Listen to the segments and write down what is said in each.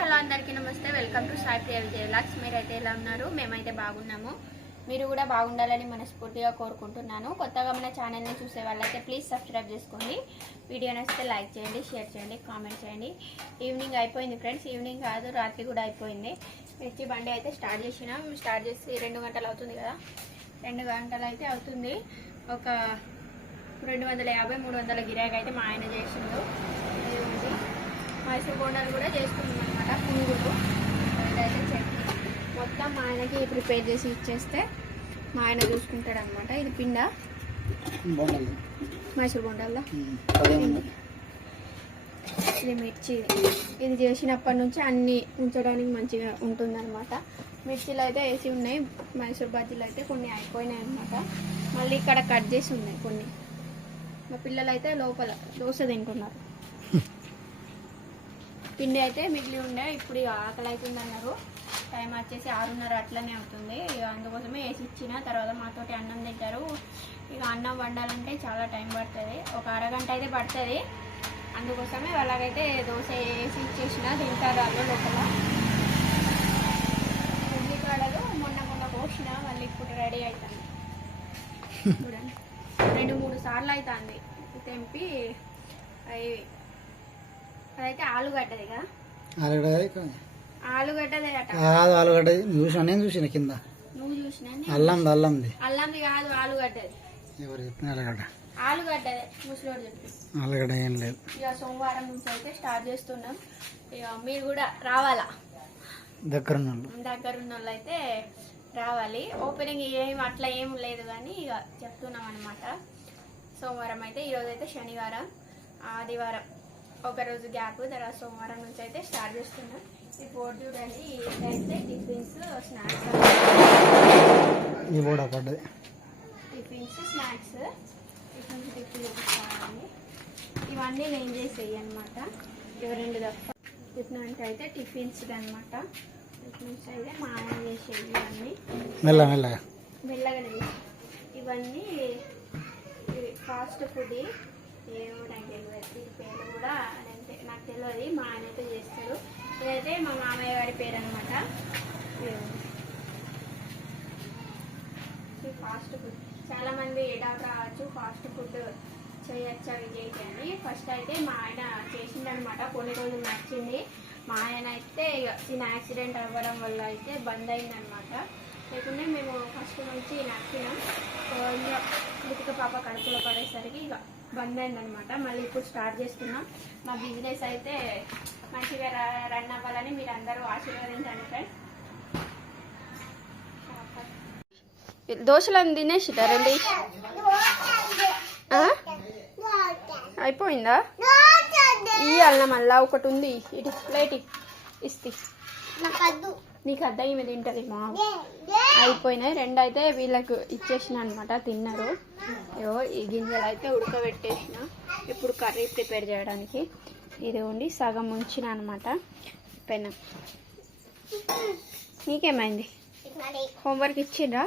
Hello అందరికీ నమస్తే. Welcome to Sai Priya Vijay లాక్స్ మీరైతే ఎలా ఉన్నారు? మేమైతే బాగున్నాము. మీరు కూడా బాగుండాలని మనస్ఫూర్తిగా కోరుకుంటున్నాను. కొత్తగా మన ఛానల్ని చూసే వాళ్ళైతే ప్లీజ్ సబ్స్క్రైబ్ చేసుకోండి. వీడియో నచ్చితే లైక్ చేయండి షేర్ చేయండి కామెంట్ చేయండి. ఈవినింగ్ అయిపోయింది ఫ్రెండ్స్ ఈవినింగ్ కాదు రాత్రి కూడా అయిపోయింది. మిర్చి బండి అయితే స్టార్ట్ చేసినాం. స్టార్ట్ చేసి రెండు గంటలు అవుతుంది కదా? రెండు గంటలు అయితే అవుతుంది. ఒక రెండు వందల యాభై మూడు వందల గిరాకీ అయితే మా ఆయన చేసిండు. మైసూర్ బోండాలు కూడా చేసుకున్నాం అనమాట పునుగులు ఇదైతే చట్నీ మొత్తం మా ఆయనకి ప్రిపేర్ చేసి ఇచ్చేస్తే మా ఆయన చూసుకుంటాడు అనమాట ఇది పిండ? మైసూర్ బోండాల్లో ఇది మిర్చి. ఇది చేసినప్పటి నుంచి అన్ని ఉంచడానికి మంచిగా ఉంటుందన్నమాట. మిర్చిలు అయితే వేసి ఉన్నాయి. మైసూర్ బజ్జీలు అయితే కొన్ని అయిపోయినాయి అనమాట మళ్ళీ ఇక్కడ కట్ చేసి ఉన్నాయి కొన్ని. మా పిల్లలు అయితే లోపల దోశ తింటున్నారు. పిండి అయితే మిగిలి ఉండే ఇప్పుడు ఇక ఆకలి అవుతుంది అన్నారు. టైం వచ్చేసి ఆరున్నర అట్లనే అవుతుంది. ఇక అందుకోసమే వేసి ఇచ్చిన తర్వాత మాతోటి అన్నం తింటారు. ఇక అన్నం వండాలంటే చాలా టైం పడుతుంది. ఒక అరగంట అయితే పడుతుంది. అందుకోసమే వాళ్ళకైతే దోశ వేసి ఇచ్చేసిన తింటారు వాళ్ళు లోపల. ఉల్లిపాయలు మొన్న మొన్న కోసిన మళ్ళీ ఇప్పుడు రెడీ అవుతుంది చూడండి. రెండు మూడు సార్లు అవుతుంది తెంపి అవి అదైతే ఆలుగడ్డది? కదా ఆలుగడ్డ ఆలుగడ్డదే. అట కాదు ఆలుగడ్డ చూసిన నేను చూసిన కింద. నువ్వు చూసినా అల్లంది అల్లంది. అల్లంది కాదు ఆలుగడ్డది. ఎవరు చెప్పిన ఆలుగడ్డ? ఆలుగడ్డదే ముసలోడు చెప్పి ఆలుగడ్డ ఏం లేదు. ఇక సోమవారం నుంచి అయితే స్టార్ట్ చేస్తున్నాం. ఇక మీరు కూడా రావాలా? దగ్గర దగ్గర ఉన్న వాళ్ళు అయితే రావాలి ఓపెనింగ్ ఏం అట్లా ఏం లేదు కానీ ఇక చెప్తున్నాం అనమాట సోమవారం అయితే ఈరోజు అయితే శనివారం ఆదివారం. ఒక రోజు గ్యాప్ తర్వాత సోమవారం నుంచి అయితే స్టార్ట్ చేస్తున్నాం. ఈ బోర్డు చూడండి ఇదైతే టిఫిన్స్ స్నాక్స్. ఈ కూడా పడ్డది టిఫిన్స్ స్నాక్స్. టిఫిన్స్ టిఫిన్ ఇవన్నీ నేను చేసేవి అనమాట ఇవి రెండు తప్ప. టిఫిన్ అంటే అయితే టిఫిన్స్ అనమాట టిఫిన్స్ అయితే మా ఆయన చేసేవి ఇవన్నీ. మెల్ల మెల్లగా. మెల్లగానే చేసి ఇవన్నీ ఇవి ఫాస్ట్ ఫుడ్ ఏమో నాకు తెలియదు. పేరు కూడా నాకు తెలియదు. మా ఆయన అయితే చేస్తారు ఇదైతే మా మామయ్య గారి పేరు అనమాట ఫాస్ట్ ఫుడ్. చాలా మంది రావచ్చు. ఫాస్ట్ ఫుడ్ చేయొచ్చు అవి అని. ఫస్ట్ అయితే మా ఆయన చేసిండనమాట కొన్ని రోజులు నచ్చింది. మా ఆయన అయితే ఇక చిన్న యాక్సిడెంట్ అవ్వడం వల్ల అయితే బంద్ అయిందనమాట లేకుంటే మేము ఫస్ట్ నుంచి నచ్చినాం. కృతిక పాప కడుపులో పడేసరికి ఇక బంద్ అయిందనమాట. మళ్ళీ ఇప్పుడు స్టార్ట్ చేస్తున్నాం. మా బిజినెస్ అయితే మంచిగా రన్ అవ్వాలని మీరు అందరూ ఆశీర్వదించండి ఫ్రెండ్స్ దోశలను తినేసి రెండు. అయిపోయిందా? ఇయ్యాలన్న మళ్ళా ఒకటి ఉంది. ఇటు ప్లేట్ ఇస్తి. నీకు అద్దా ఈమె తింటది మా? అయిపోయినాయి. రెండు అయితే వీళ్ళకు ఇచ్చేసిన అనమాట తిన్నారు. ఏవో ఈ గింజలు అయితే ఉడకబెట్టేసిన. ఇప్పుడు కర్రీ ప్రిపేర్ చేయడానికి ఇది ఉండి సగం ఉంచిన అనమాట పెనం. నీకేమైంది? హోంవర్క్ ఇచ్చిండ్రా?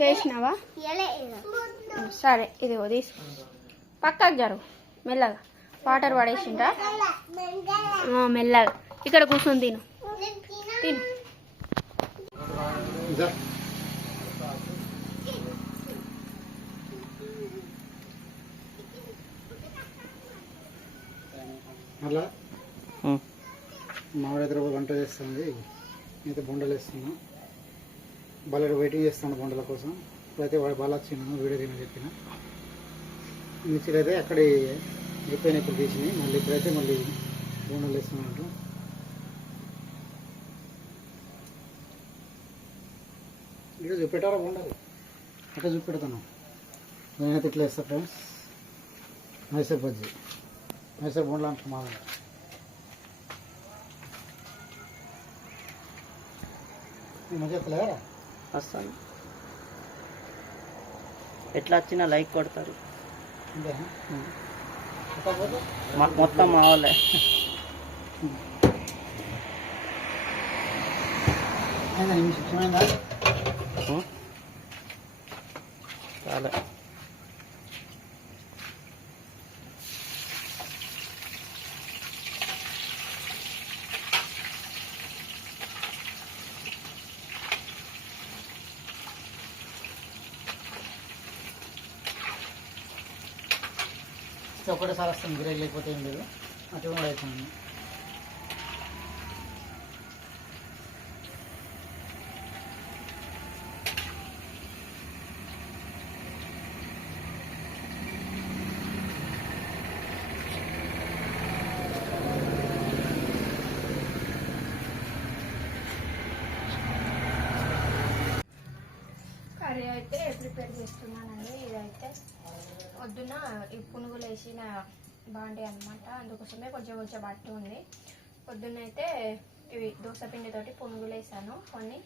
చేసినావా? సరే ఇది తీసుకో. పక్కకు జరుగు మెల్లగా. వాటర్ పడేసిండ్రా? మెల్లగా. ఇక్కడ కూర్చొని తిను. తిను. ఇదా అలా మామిడి దగ్గర వంట చేస్తుంది. అయితే బొండలు వేస్తున్నాం. బల్లెడు వెయిటింగ్ చేస్తాను బొండల కోసం. ఇప్పుడైతే వాడు బాగా వచ్చినాను వీడియో తిన చెప్పిన. మిర్చిలు అయితే అక్కడ అయిపోయిన ఇప్పుడు తీసినాయి మళ్ళీ ఇప్పుడైతే మళ్ళీ బొండలు వేస్తున్నాను ఇక్కడ చూపెట్టారా బొండాలి అక్కడ చూపెడతాను? నేనైతే ఇట్లా వేస్తా ఫ్రెండ్స్. మైసూర్ బజ్జీ. మైసూర్ బొండలు అంటారు మా దగ్గర. ఈ మధ్య ఎత్తలేరా వస్తాను ఎట్లా వచ్చినా లైక్ కొడతారు. మొత్తం మా వాళ్ళే. నిమిషం చాలా ఒకటేసారి వస్తుంది గ్రేడ్ లేకపోతే ఏం లేదు. అటు కూడా అవుతుంది అయితే ప్రిపేర్ చేస్తున్నానండి. ఇదైతే పొద్దున ఈ పునుగులు వేసిన బాండే అనమాట అందుకోసమే కొంచెం కొంచెం బట్టి ఉంది. పొద్దున్నైతే ఇవి దోశ పిండితోటి పునుగులు వేసాను. కొన్ని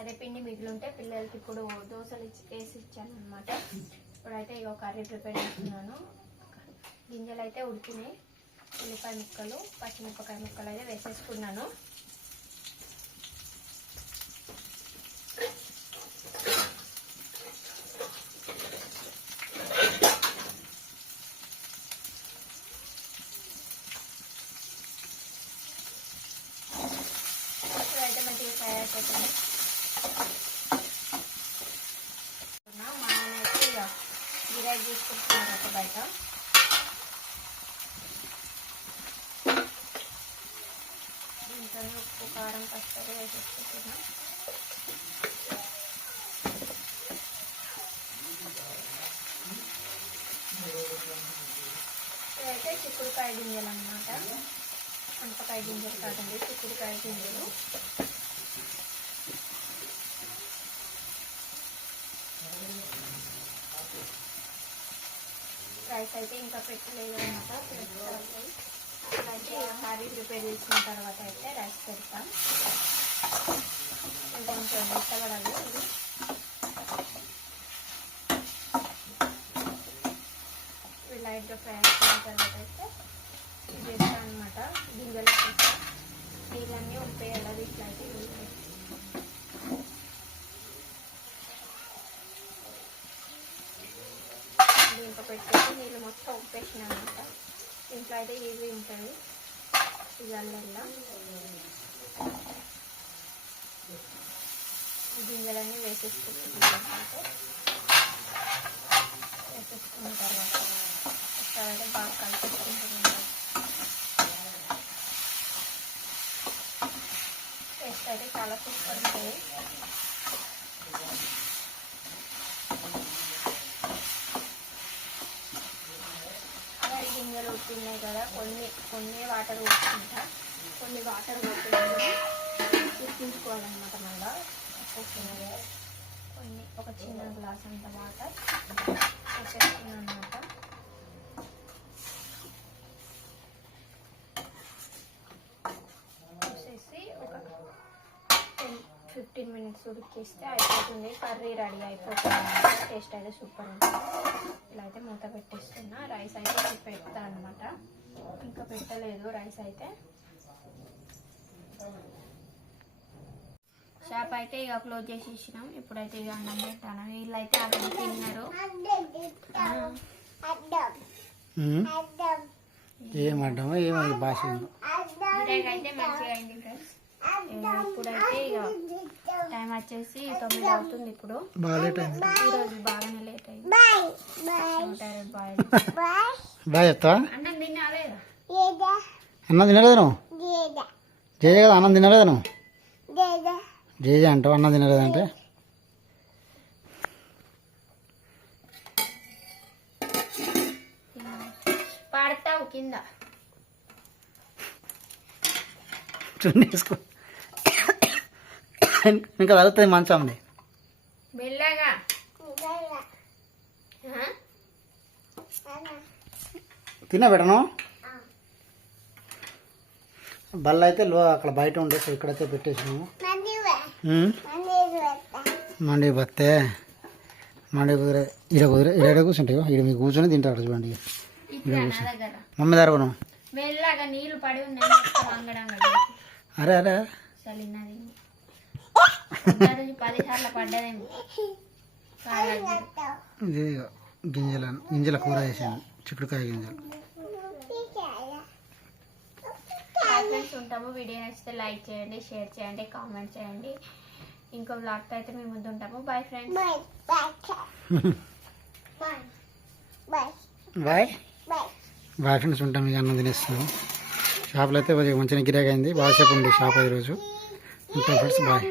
అదే పిండి మిగిలింటే పిల్లలకి ఇప్పుడు దోశలు ఇచ్చి వేసి ఇచ్చాను అనమాట ఇప్పుడైతే ఇక కర్రీ ప్రిపేర్ చేస్తున్నాను. గింజలు అయితే ఉడికినాయి. ఉల్లిపాయ ముక్కలు పచ్చిమిరపకాయ ముక్కలు అయితే వేసేసుకున్నాను ఇప్పుడైతే మంచిగా ఫ్రై అయిపోతుంది మా ఆయన అయితే ఇక గిరాకీ తీసుకుంటున్నారు ఒక బయట దీంట్లో ఉప్పు కారం అయితే వేసేసుకుంటున్నాం చిక్కుడుకాయ గింజలు అన్నమాట. అనపకాయ గింజలు కాదండి చిక్కుడుకాయ గింజలు. రైస్ అయితే ఇంకా పెట్టలేదు అనమాట పెడతాయి అయితే కర్రీ ప్రిపేర్ చేసిన తర్వాత అయితే రైస్ పెడతాం. కొంచెం మెత్తబడాలి ఇది ఇవి లైట్గా ఫ్రై అయిన తర్వాత అయితే చేస్తాను అనమాట గింజలు నీళ్ళన్నీ ఉప్పేయాలి ఇట్లా అయితే దీంట్లో పెట్టేసి నీళ్ళు మొత్తం ఉప్పేసిన అనమాట దీంట్లో అయితే ఈజీ ఉంటుంది ఇవల్ల గింజలన్నీ వేసేసుకుంటున్నాం. వేసేసుకున్న తర్వాత ఒకసారి బాగా కలిపేసుకుంటున్నాం. టేస్ట్ అయితే చాలా సూపర్ ఉంటుంది గింజలు ఉట్టినాయి కదా కొన్ని కొన్ని వాటర్ ఉట్టుకుంటా కొన్ని వాటర్ కొట్టుకొని ఉడికించుకోవాలన్నమాట మళ్ళీ. ఓకేనా కొన్ని ఒక చిన్న గ్లాస్ అంత వాటర్ వచ్చేస్తున్నాను అనమాట వచ్చేసి ఒక టెన్ ఫిఫ్టీన్ మినిట్స్ ఉడికిస్తే అయిపోతుంది కర్రీ రెడీ అయిపోతుంది టేస్ట్ అయితే సూపర్ ఉంటుంది ఇలా అయితే మూత పెట్టేస్తున్నా రైస్ అయితే పెడతా అనమాట ఇంకా పెట్టలేదు రైస్ అయితే షాప్ అయితే ఇక క్లోజ్ చేసేసినాం. ఇప్పుడైతే ఇక అన్నం పెట్టాను వీళ్ళైతే అన్నం తిన్నారు. ఏమంటామో ఏమో ఈ భాష అయితే మంచిగా అయింది ఇప్పుడైతే ఇక టైం వచ్చేసి తొమ్మిది అవుతుంది ఇప్పుడు. బాగా లేట్ అయింది. ఈరోజు బాగానే లేట్ అయింది. బాయ్. అన్నం తినాలేదా అన్నం తినలేదు నువ్వు? జయ కదా అన్నం తినలేదు నువ్వు? జయ అంటావు అన్నం తినలేదు అంటే? పడతావు కింద. చున్నీ వేసుకో ఇంకా తగ్గుతుంది మంచండి మెల్లగా? తిన్నా పెట్టను బల్ల అయితే లో అక్కడ బయట ఉండే సో ఇక్కడైతే పెట్టేసినాము. మండి బత్తే. మండి కుదిరే ఈడ కుదిరే ఈడ కూర్చుంటాయి ఈడ మీకు కూర్చొని తింటాడు చూడండి ఇప్పుడు నా దగ్గర మమ్మీ అంగడంగా అరే అరే గింజల గింజల కూర వేసాను చిక్కుడుకాయ గింజలు హాయ్ ఫ్రెండ్స్ ఉంటాము. వీడియో నచ్చితే లైక్ చేయండి షేర్ చేయండి కామెంట్ చేయండి. ఇంకో బ్లాగ్తో అయితే మేము ముందు ఉంటాము. Bye friends bye bye friends ఉంటాం. ఇక అన్నం తినేస్తున్నాం షాప్లో అయితే కొంచెం మంచిగా గిరాకీ అయింది బాగా సేపు ఉంది షాప్ ఈరోజు. ఉంటాం ఫ్రెండ్స్ బాయ్